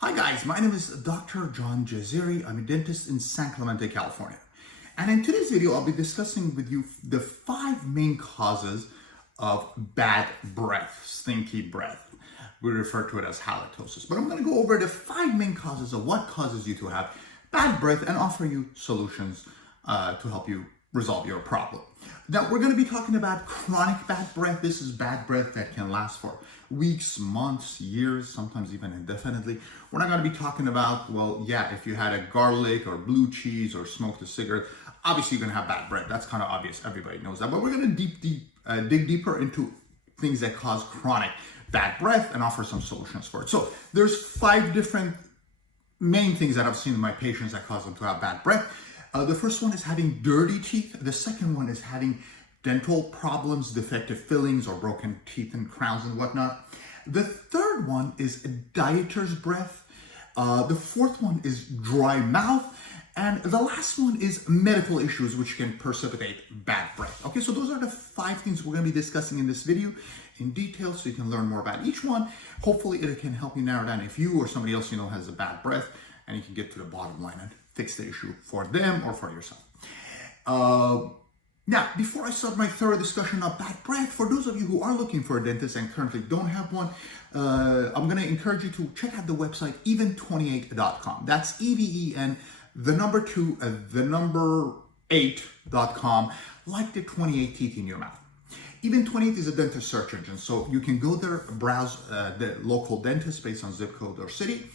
Hi guys, my name is Dr. John Jaziri. I'm a dentist in San Clemente, California. And in today's video, I'll be discussing with you the 5 main causes of bad breath, stinky breath. We refer to it as halitosis. But I'm going to go over the 5 main causes of what causes you to have bad breath and offer you solutions to help you resolve your problem. Now, we're going to be talking about chronic bad breath. This is bad breath that can last for weeks, months, years, sometimes even indefinitely. We're not going to be talking about, well, yeah, if you had a garlic or blue cheese or smoked a cigarette, obviously you're going to have bad breath. That's kind of obvious. Everybody knows that. But we're going to dig deeper into things that cause chronic bad breath and offer some solutions for it. So there's 5 different main things that I've seen in my patients that cause them to have bad breath. The first one is having dirty teeth. The second one is having dental problems, defective fillings, or broken teeth and crowns and whatnot. The third one is a dieter's breath. The fourth one is dry mouth. And the last one is medical issues, which can precipitate bad breath. Okay, so those are the 5 things we're going to be discussing in this video in detail so you can learn more about each one. Hopefully it can help you narrow down if you or somebody else you know has a bad breath, and you can get to the bottom line and fix the issue for them or for yourself. Now, before I start my thorough discussion of bad breath, for those of you who are looking for a dentist and currently don't have one, I'm going to encourage you to check out the website even28.com. That's EVEN, the number 2, the number 8.com, like the 28 teeth in your mouth. Even28 is a dentist search engine, so you can go there, browse the local dentist based on zip code or city.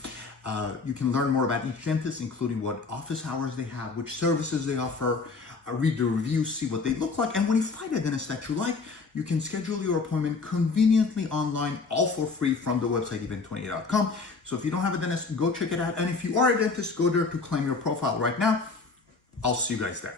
You can learn more about each dentist, including what office hours they have, which services they offer, read the reviews, see what they look like. And when you find a dentist that you like, you can schedule your appointment conveniently online, all for free from the website even28.com. So if you don't have a dentist, go check it out. And if you are a dentist, go there to claim your profile right now. I'll see you guys there.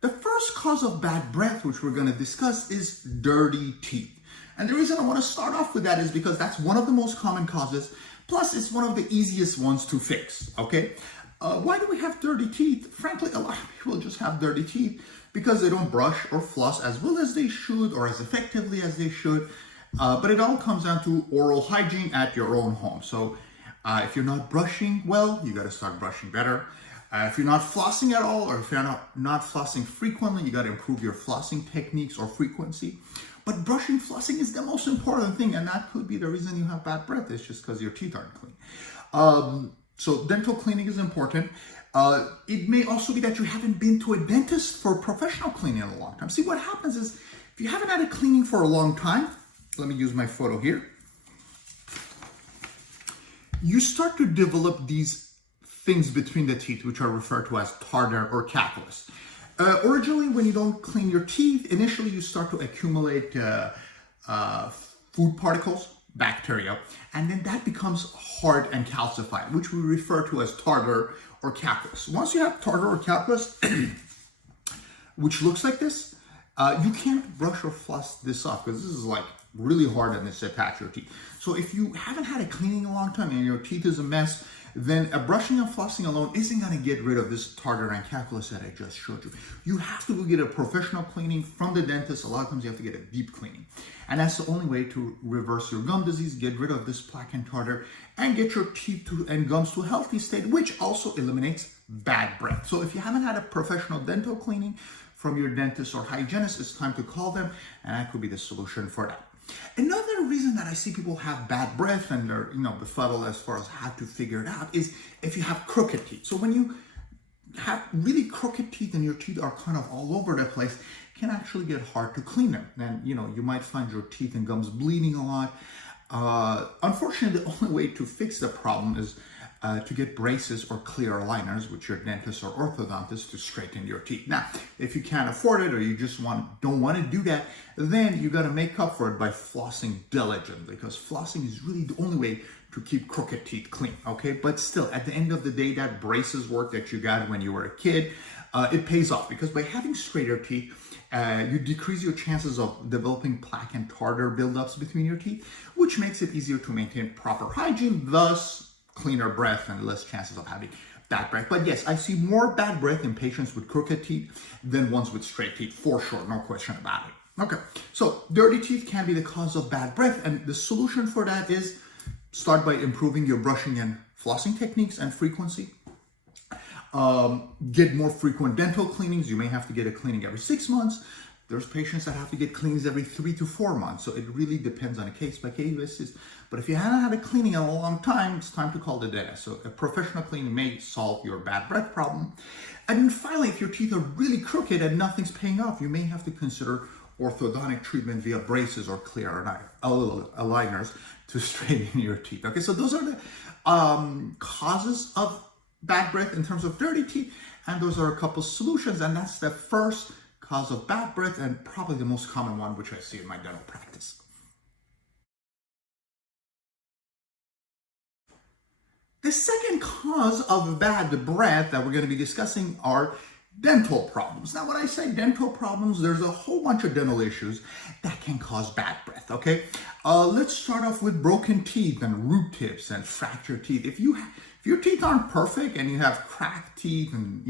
The first cause of bad breath, which we're going to discuss, is dirty teeth. And the reason I want to start off with that is because that's one of the most common causes. Plus, it's one of the easiest ones to fix, okay? Why do we have dirty teeth? Frankly, a lot of people just have dirty teeth because they don't brush or floss as well as they should or as effectively as they should. But it all comes down to oral hygiene at your own home. So if you're not brushing well, you got to start brushing better. If you're not flossing at all, or if you're not flossing frequently, you got to improve your flossing techniques or frequency. But brushing, flossing is the most important thing, and that could be the reason you have bad breath. It's just because your teeth aren't clean. So dental cleaning is important. It may also be that you haven't been to a dentist for professional cleaning in a long time. See, what happens is, if you haven't had a cleaning for a long time, let me use my photo here, you start to develop these things between the teeth, which are referred to as tartar or calculus. Originally, when you don't clean your teeth, initially you start to accumulate food particles, bacteria, and then that becomes hard and calcified, which we refer to as tartar or calculus. Once you have tartar or calculus, which looks like this, you can't brush or floss this off because this is like really hard and it's attached to your teeth. So if you haven't had a cleaning in a long time and your teeth is a mess, then brushing and flossing alone isn't going to get rid of this tartar and calculus that I just showed you. You have to go get a professional cleaning from the dentist. A lot of times you have to get a deep cleaning. And that's the only way to reverse your gum disease, get rid of this plaque and tartar, and get your teeth and gums to a healthy state, which also eliminates bad breath. So if you haven't had a professional dental cleaning from your dentist or hygienist, it's time to call them, and that could be the solution for that. Another reason that I see people have bad breath and they're, befuddled as far as how to figure it out is if you have crooked teeth. So when you have really crooked teeth and your teeth are kind of all over the place, it can actually get hard to clean them. And, you might find your teeth and gums bleeding a lot. Unfortunately, the only way to fix the problem is to get braces or clear aligners, which your dentist or orthodontist, to straighten your teeth. Now, if you can't afford it or you just don't want to do that, then you got to make up for it by flossing diligently, because flossing is really the only way to keep crooked teeth clean, okay? But still, at the end of the day, that braces work that you got when you were a kid, it pays off, because by having straighter teeth, you decrease your chances of developing plaque and tartar buildups between your teeth, which makes it easier to maintain proper hygiene, thus cleaner breath and less chances of having bad breath. But yes, I see more bad breath in patients with crooked teeth than ones with straight teeth, for sure, no question about it. Okay, so dirty teeth can be the cause of bad breath, and the solution for that is start by improving your brushing and flossing techniques and frequency. Get more frequent dental cleanings. You may have to get a cleaning every 6 months. There's patients that have to get cleanings every 3 to 4 months. So it really depends on a case-by-case basis. But if you haven't had a cleaning in a long time, it's time to call the dentist. So a professional cleaning may solve your bad breath problem. And then finally, if your teeth are really crooked and nothing's paying off, you may have to consider orthodontic treatment via braces or clear aligners to straighten your teeth. Okay, so those are the causes of bad breath in terms of dirty teeth, and those are a couple solutions, and that's the first cause of bad breath and probably the most common one which I see in my dental practice. The second cause of bad breath that we're going to be discussing are dental problems. Now, when I say dental problems, there's a whole bunch of dental issues that can cause bad breath, okay? Let's start off with broken teeth and root tips and fractured teeth. If your teeth aren't perfect and you have cracked teeth and,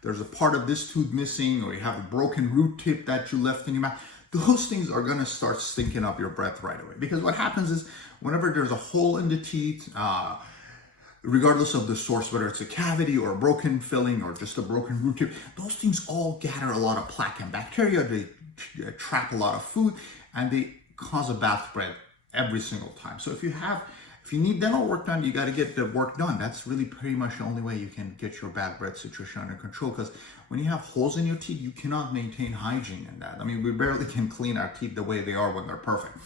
there's a part of this tooth missing, or you have a broken root tip that you left in your mouth, those things are going to start stinking up your breath right away. Because what happens is whenever there's a hole in the teeth, regardless of the source, whether it's a cavity or a broken filling or just a broken root tip, those things all gather a lot of plaque and bacteria. They trap a lot of food and they cause a bad breath every single time. So if you need dental work done, you got to get the work done. That's really pretty much the only way you can get your bad breath situation under control, because when you have holes in your teeth, you cannot maintain hygiene in that. I mean, we barely can clean our teeth the way they are when they're perfect.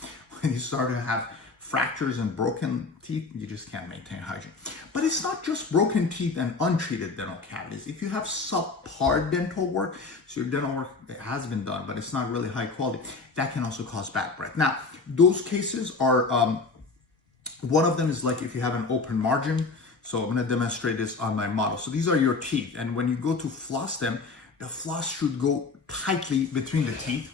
When you start to have fractures and broken teeth, you just can't maintain hygiene. But it's not just broken teeth and untreated dental cavities. If you have subpar dental work, so your dental work has been done, but it's not really high quality, that can also cause bad breath. Now, those cases are, one of them is like if you have an open margin. So I'm going to demonstrate this on my model. So these are your teeth. And when you go to floss them, the floss should go tightly between the teeth.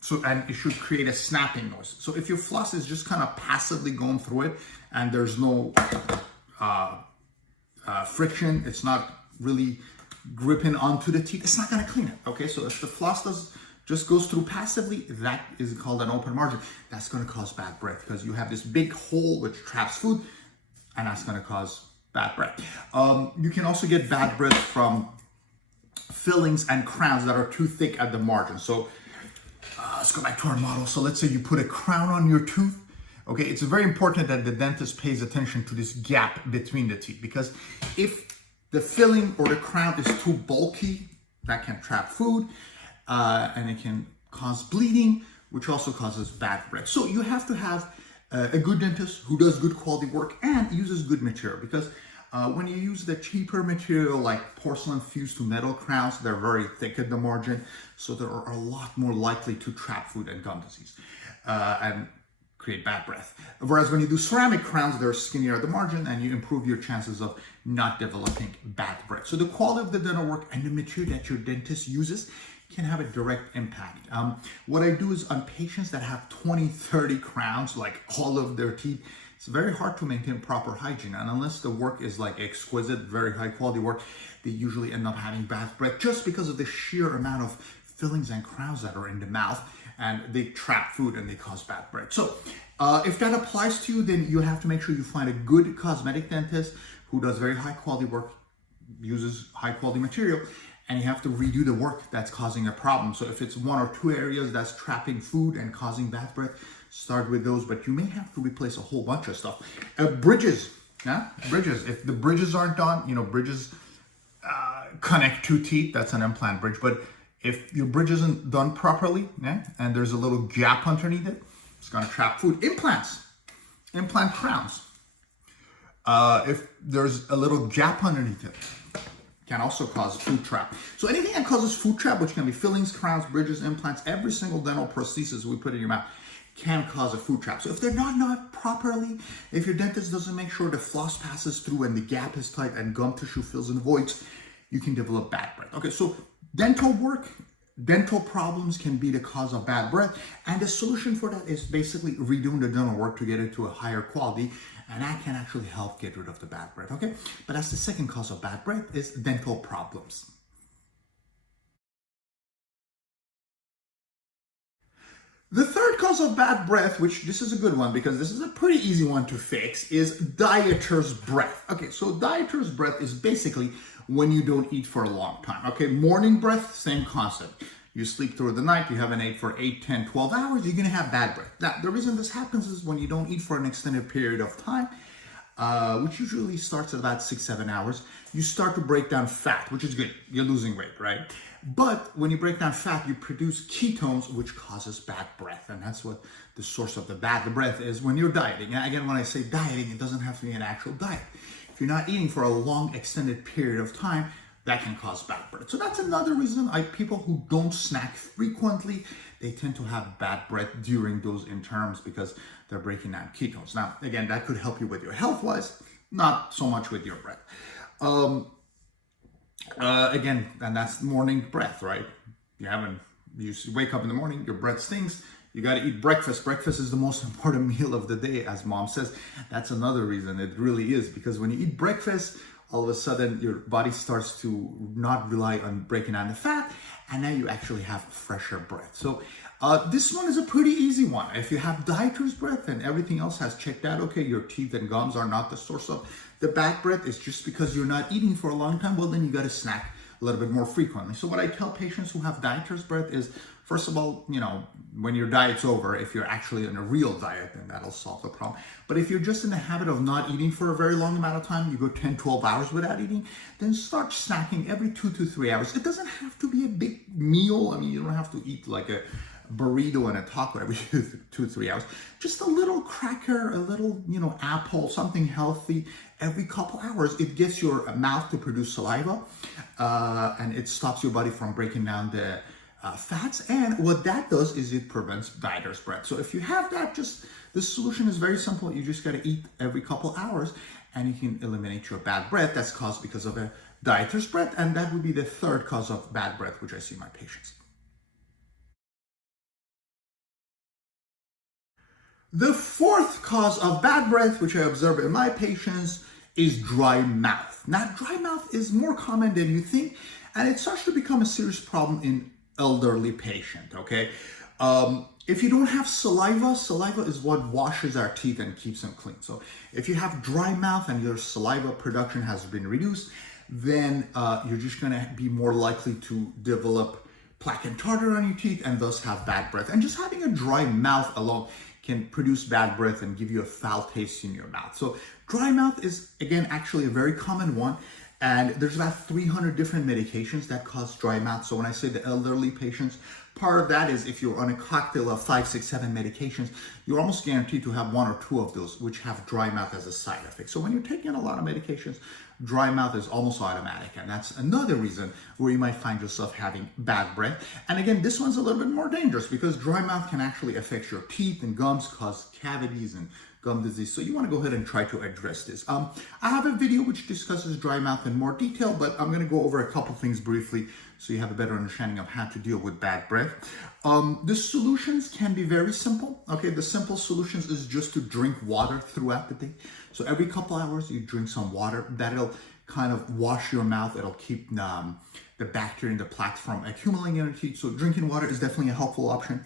So, and it should create a snapping noise. So if your floss is just kind of passively going through it and there's no friction, it's not really gripping onto the teeth, it's not going to clean it. Okay, so if the floss just goes through passively, that is called an open margin. That's going to cause bad breath because you have this big hole which traps food, and that's going to cause bad breath. You can also get bad breath from fillings and crowns that are too thick at the margin. So let's go back to our model. So let's say you put a crown on your tooth. Okay, it's very important that the dentist pays attention to this gap between the teeth, because if the filling or the crown is too bulky, that can trap food and it can cause bleeding, which also causes bad breath. So you have to have a good dentist who does good quality work and uses good material, because when you use the cheaper material like porcelain fused to metal crowns, they're very thick at the margin, so they are a lot more likely to trap food and gum disease and create bad breath. Whereas when you do ceramic crowns, they're skinnier at the margin and you improve your chances of not developing bad breath. So the quality of the dental work and the material that your dentist uses can have a direct impact. What I do is on patients that have 20, 30 crowns, like all of their teeth, it's very hard to maintain proper hygiene. And unless the work is like exquisite, very high quality work, they usually end up having bad breath just because of the sheer amount of fillings and crowns that are in the mouth, and they trap food and they cause bad breath. So if that applies to you, then you have to make sure you find a good cosmetic dentist who does very high quality work, uses high quality material, and you have to redo the work that's causing a problem. So if it's 1 or 2 areas that's trapping food and causing bad breath, start with those, but you may have to replace a whole bunch of stuff. Bridges, yeah? Bridges. If the bridges aren't done, bridges connect 2 teeth, that's an implant bridge. But if your bridge isn't done properly, yeah, and there's a little gap underneath it, it's gonna trap food. Implants, implant crowns. If there's a little gap underneath it, can also cause food trap. So anything that causes food trap, which can be fillings, crowns, bridges, implants, every single dental prosthesis we put in your mouth can cause a food trap. So if they're not done properly, if your dentist doesn't make sure the floss passes through and the gap is tight and gum tissue fills in voids, you can develop bad breath. Okay, so dental work, dental problems can be the cause of bad breath, and the solution for that is basically redoing the dental work to get it to a higher quality, and that can actually help get rid of the bad breath, okay? But that's the second cause of bad breath, is dental problems. The third cause of bad breath, which this is a good one because this is a pretty easy one to fix, is dieter's breath. Okay, so dieter's breath is basically when you don't eat for a long time. Okay, morning breath, same concept. You sleep through the night, you haven't ate for 8, 10, 12 hours, you're gonna have bad breath. Now, the reason this happens is when you don't eat for an extended period of time, which usually starts at about 6, 7 hours, you start to break down fat, which is good. You're losing weight, right? But when you break down fat, you produce ketones, which causes bad breath. And that's what the source of the bad breath is when you're dieting. And again, when I say dieting, it doesn't have to be an actual diet. If you're not eating for a long extended period of time, that can cause bad breath. So that's another reason people who don't snack frequently, they tend to have bad breath during those interms because they're breaking down ketones. Now, again, that could help you with your health-wise, not so much with your breath. Again, and that's morning breath, right? You wake up in the morning, your breath stinks, you got to eat breakfast. Breakfast is the most important meal of the day, as mom says. That's another reason it really is, because when you eat breakfast, all of a sudden your body starts to not rely on breaking down the fat, and now you actually have fresher breath. So this one is a pretty easy one. If you have dieter's breath and everything else has checked out, okay, your teeth and gums are not the source of the bad breath, it's just because you're not eating for a long time, well, then you got to snack a little bit more frequently. So what I tell patients who have dieter's breath is, first of all, when your diet's over, if you're actually on a real diet, then that'll solve the problem. But if you're just in the habit of not eating for a very long amount of time, you go 10, 12 hours without eating, then start snacking every 2 to 3 hours. It doesn't have to be a big meal. I mean, you don't have to eat like a burrito and a taco every 2 3 hours. Just a little cracker, a little, apple, something healthy every couple hours. It gets your mouth to produce saliva, and it stops your body from breaking down the fats. And what that does is it prevents dieter's breath. So if you have that, the solution is very simple. You just got to eat every couple hours, and you can eliminate your bad breath that's caused because of a dieter's breath. And that would be the third cause of bad breath, which I see in my patients. The fourth cause of bad breath, which I observe in my patients, is dry mouth. Now, dry mouth is more common than you think, and it starts to become a serious problem in elderly patients, okay? If you don't have saliva, saliva is what washes our teeth and keeps them clean. So if you have dry mouth and your saliva production has been reduced, then you're just gonna be more likely to develop plaque and tartar on your teeth and thus have bad breath. And just having a dry mouth alone can produce bad breath and give you a foul taste in your mouth. So dry mouth is, again, actually a very common one. And there's about 300 different medications that cause dry mouth. So when I say the elderly patients, part of that is if you're on a cocktail of 5, 6, 7 medications, you're almost guaranteed to have 1 or 2 of those which have dry mouth as a side effect. So when you're taking a lot of medications, dry mouth is almost automatic. And that's another reason where you might find yourself having bad breath. And again, this one's a little bit more dangerous because dry mouth can actually affect your teeth and gums, cause cavities and gum disease. So you want to go ahead and try to address this. I have a video which discusses dry mouth in more detail, but I'm going to go over a couple things briefly so you have a better understanding of how to deal with bad breath. The solutions can be very simple. Okay, the simple solutions is just to drink water throughout the day. So every couple hours you drink some water. That'll kind of wash your mouth. It'll keep the bacteria and the plaques from accumulating in your teeth. So drinking water is definitely a helpful option.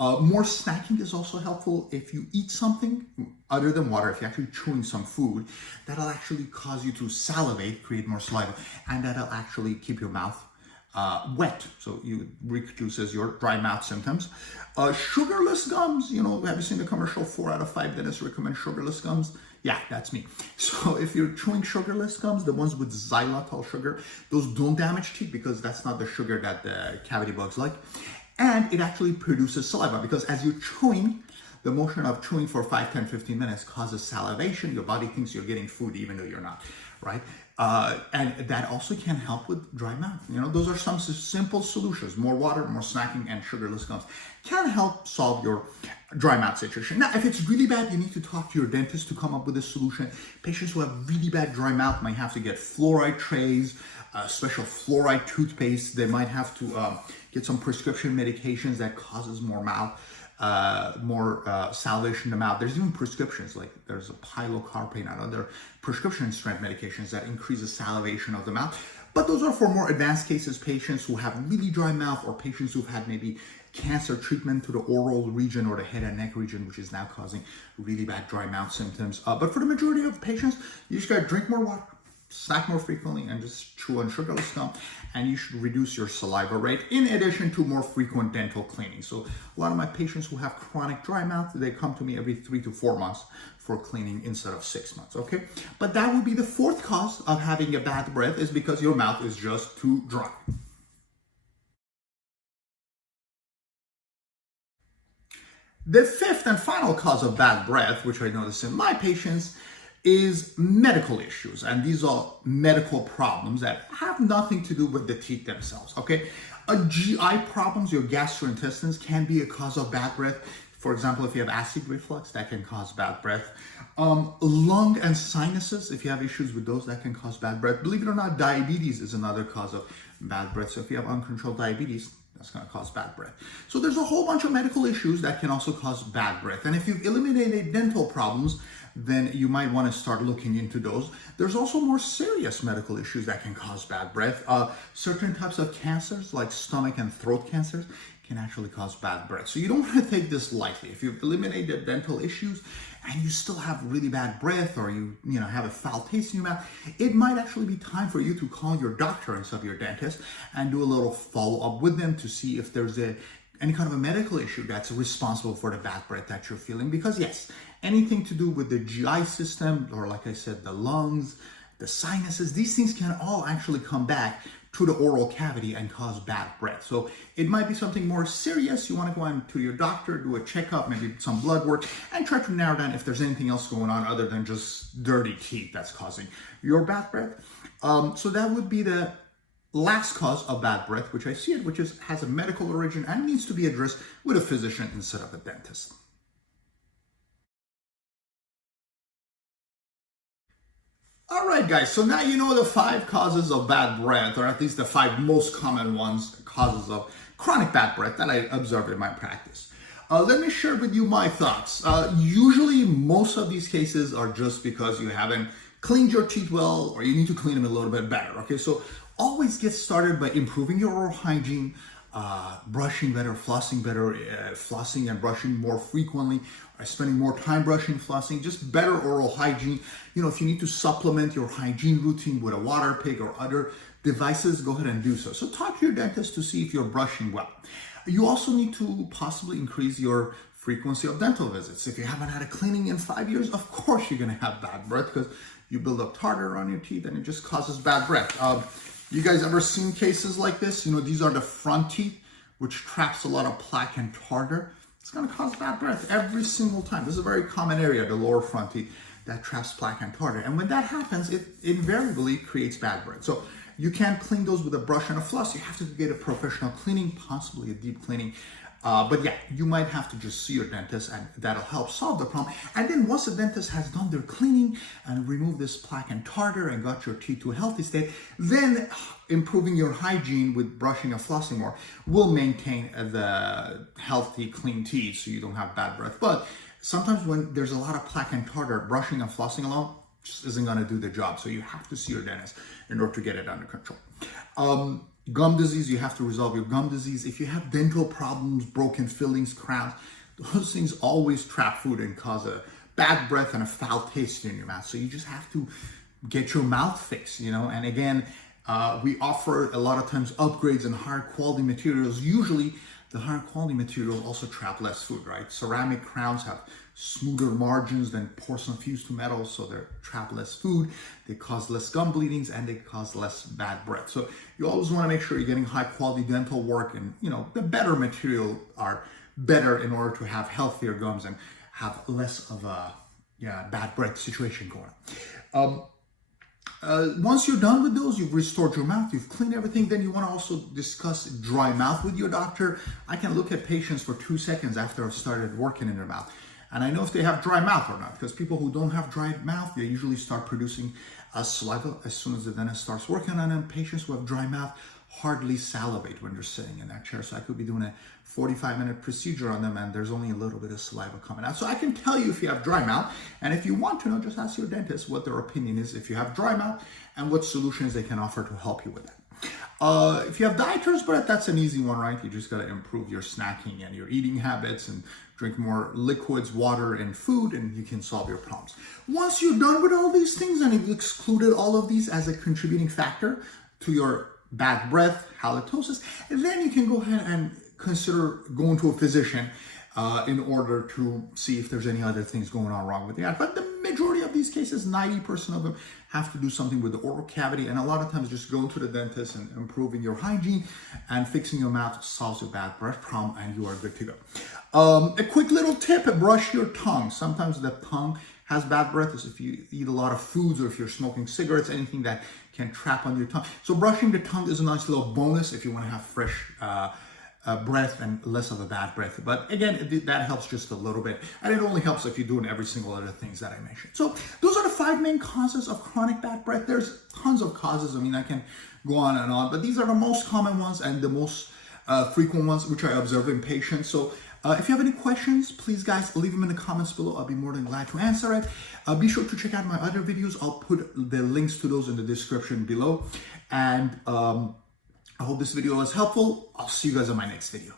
More snacking is also helpful. If you eat something other than water, if you're actually chewing some food, that'll actually cause you to salivate, create more saliva, and that'll actually keep your mouth wet. So it reduces your dry mouth symptoms. Sugarless gums, have you seen the commercial 4 out of 5 dentists recommend sugarless gums? Yeah, that's me. So if you're chewing sugarless gums, the ones with xylitol sugar, those don't damage teeth because that's not the sugar that the cavity bugs like. And it actually produces saliva because as you're chewing, the motion of chewing for 5, 10, 15 minutes causes salivation. Your body thinks you're getting food even though you're not, right? And that also can help with dry mouth. Those are some simple solutions. More water, more snacking, and sugarless gums can help solve your dry mouth situation. Now, if it's really bad, you need to talk to your dentist to come up with a solution. Patients who have really bad dry mouth might have to get fluoride trays, special fluoride toothpaste. They might have to get some prescription medications that causes more salivation in the mouth. There's even prescriptions, like there's a pilocarpine and other prescription strength medications that increase the salivation of the mouth. But those are for more advanced cases, patients who have really dry mouth or patients who've had maybe cancer treatment to the oral region or the head and neck region, which is now causing really bad dry mouth symptoms. But for the majority of patients, you just gotta drink more water, snack more frequently, and just chew on sugarless gum, and you should reduce your saliva rate in addition to more frequent dental cleaning. So a lot of my patients who have chronic dry mouth, they come to me every 3 to 4 months for cleaning instead of 6 months, okay? But that would be the fourth cause of having a bad breath, is because your mouth is just too dry. The fifth and final cause of bad breath, which I notice in my patients, is medical issues. And these are medical problems that have nothing to do with the teeth themselves, okay? GI problems, your gastrointestines, can be a cause of bad breath. For example, if you have acid reflux, that can cause bad breath. Lung and sinuses, if you have issues with those, that can cause bad breath. Believe it or not, diabetes is another cause of bad breath. So if you have uncontrolled diabetes, that's going to cause bad breath. So there's a whole bunch of medical issues that can also cause bad breath. And if you've eliminated dental problems, then you might want to start looking into those. There's also more serious medical issues that can cause bad breath. Certain types of cancers, like stomach and throat cancers, can actually cause bad breath. So you don't want to take this lightly. If you've eliminated dental issues and you still have really bad breath, or you have a foul taste in your mouth, it might actually be time for you to call your doctor instead of your dentist and do a little follow-up with them to see if there's any kind of a medical issue that's responsible for the bad breath that you're feeling. Because yes, anything to do with the GI system, or like I said, the lungs, the sinuses, these things can all actually come back to the oral cavity and cause bad breath. So it might be something more serious. You want to go on to your doctor, do a checkup, maybe some blood work, and try to narrow down if there's anything else going on other than just dirty teeth that's causing your bad breath. So that would be the last cause of bad breath, which I see it, which has a medical origin and needs to be addressed with a physician instead of a dentist. All right, guys, so now you know the 5 causes of bad breath, or at least the 5 most common ones, causes of chronic bad breath that I observed in my practice. Let me share with you my thoughts. Usually, most of these cases are just because you haven't cleaned your teeth well, or you need to clean them a little bit better, okay? So always get started by improving your oral hygiene, brushing better, flossing better, flossing and brushing more frequently, spending more time brushing, flossing, just better oral hygiene. If you need to supplement your hygiene routine with a water pick or other devices, go ahead and do so. So talk to your dentist to see if you're brushing well. You also need to possibly increase your frequency of dental visits. If you haven't had a cleaning in 5 years, of course you're gonna have bad breath because you build up tartar on your teeth and it just causes bad breath. You guys ever seen cases like this? These are the front teeth, which traps a lot of plaque and tartar. It's gonna cause bad breath every single time. This is a very common area, the lower front teeth, that traps plaque and tartar. And when that happens, it invariably creates bad breath. So you can't clean those with a brush and a floss. You have to get a professional cleaning, possibly a deep cleaning. But yeah, you might have to just see your dentist and that'll help solve the problem. And then once the dentist has done their cleaning and removed this plaque and tartar and got your teeth to a healthy state, then improving your hygiene with brushing and flossing more will maintain the healthy, clean teeth so you don't have bad breath. But sometimes when there's a lot of plaque and tartar, brushing and flossing alone just isn't gonna do the job. So you have to see your dentist in order to get it under control. Gum disease, you have to resolve your gum disease. If you have dental problems, broken fillings, crowns, those things always trap food and cause a bad breath and a foul taste in your mouth. So you just have to get your mouth fixed, And again, we offer a lot of times upgrades and higher quality materials. Usually the higher quality materials also trap less food, right? Ceramic crowns have smoother margins than porcelain fused to metal, so they trap less food, they cause less gum bleedings, and they cause less bad breath. So you always want to make sure you're getting high quality dental work, and the better material are better in order to have healthier gums and have less of a bad breath situation going on. Once you're done with those, you've restored your mouth, you've cleaned everything, then you want to also discuss dry mouth with your doctor. I can look at patients for 2 seconds after I've started working in their mouth, and I know if they have dry mouth or not, because people who don't have dry mouth, they usually start producing saliva as soon as the dentist starts working on them. Patients who have dry mouth hardly salivate when they're sitting in that chair. So I could be doing a 45-minute procedure on them and there's only a little bit of saliva coming out. So I can tell you if you have dry mouth, and if you want to know, just ask your dentist what their opinion is if you have dry mouth and what solutions they can offer to help you with that. If you have dieters breath, that's an easy one, right? You just got to improve your snacking and your eating habits and drink more liquids, water, and food, and you can solve your problems. Once you're done with all these things and you've excluded all of these as a contributing factor to your bad breath, halitosis, then you can go ahead and consider going to a physician in order to see if there's any other things going on wrong with the gut. But the majority of these cases, 90% of them, have to do something with the oral cavity, and a lot of times just going to the dentist and improving your hygiene and fixing your mouth solves your bad breath problem, and you are good to go. A quick little tip: brush your tongue. Sometimes the tongue has bad breath, is if you eat a lot of foods or if you're smoking cigarettes, anything that can trap on your tongue. So brushing the tongue is a nice little bonus if you want to have fresh breath and less of a bad breath. But again, that helps just a little bit. And it only helps if you're doing every single other things that I mentioned. So those are the 5 main causes of chronic bad breath. There's tons of causes. I mean, I can go on and on, but these are the most common ones and the most frequent ones which I observe in patients. So if you have any questions, please guys, leave them in the comments below. I'll be more than glad to answer it. Be sure to check out my other videos. I'll put the links to those in the description below. And I hope this video was helpful. I'll see you guys on my next video.